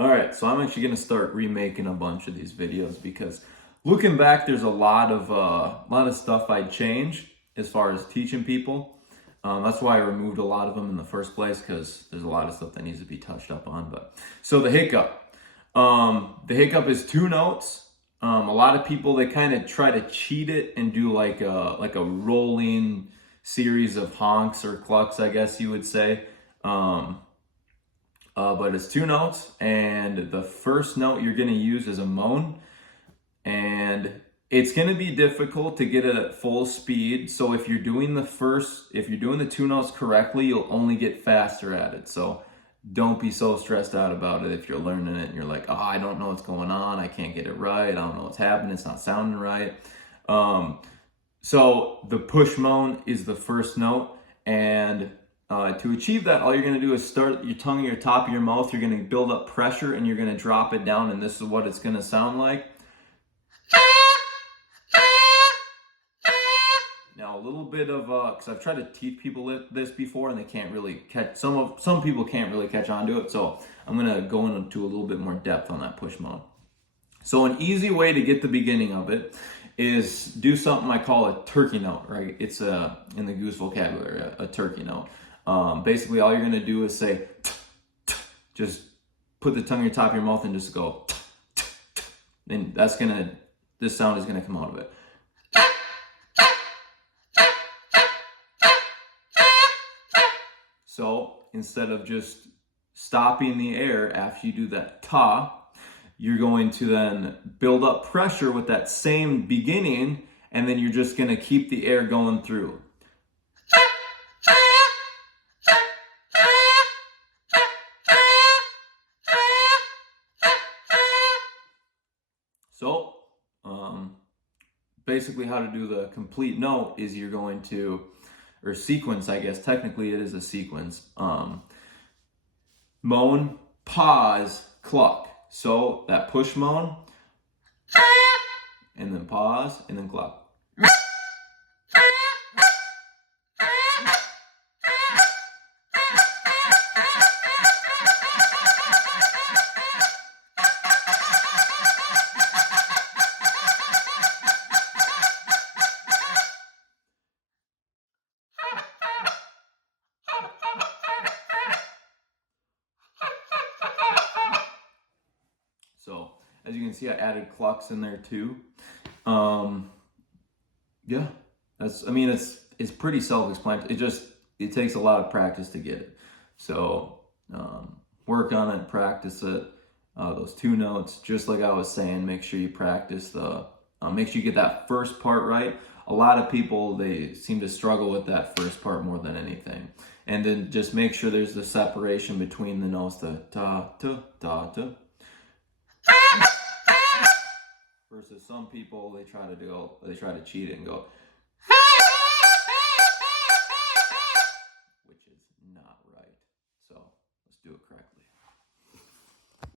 All right, so I'm actually gonna start remaking a bunch of these videos because looking back, there's a lot of stuff I'd change as far as teaching people. That's why I removed a lot of them in the first place because there's a lot of stuff that needs to be touched up on. But so the hiccup is two notes. A lot of people they kind of try to cheat it and do like a rolling series of honks or clucks, I guess you would say. But it's two notes, and the first note you're going to use is a moan, and it's going to be difficult to get it at full speed. So if you're doing the two notes correctly, you'll only get faster at it. So don't be so stressed out about it if you're learning it and you're like, oh, I don't know what's going on, I can't get it right, I don't know what's happening, it's not sounding right. So the push moan is the first note, and to achieve that, all you're going to do is start your tongue at the top of your mouth. You're going to build up pressure and you're going to drop it down, and this is what it's going to sound like. Now, a little bit of, because I've tried to teach people this before and they can't really catch, some people can't really catch on to it, so I'm going to go into a little bit more depth on that push moan. So an easy way to get the beginning of it is do something I call a turkey note, right? It's in the Goose vocabulary, a turkey note. Basically, all you're going to do is say, just put the tongue on the top of your mouth and just go, and this sound is going to come out of it. So instead of just stopping the air after you do that ta, you're going to then build up pressure with that same beginning, and then you're just going to keep the air going through. So, basically how to do the complete note is you're going to, or sequence, I guess, technically it is a sequence. Moan, pause, cluck. So that push moan, and then pause, and then cluck. So as you can see, I added clucks in there too. Yeah, it's pretty self-explanatory. It takes a lot of practice to get it. So work on it, practice it. Those two notes, just like I was saying, make sure you practice make sure you get that first part right. A lot of people, they seem to struggle with that first part more than anything. And then just make sure there's the separation between the notes, the ta, ta, ta, ta. Versus some people, they try to cheat it and go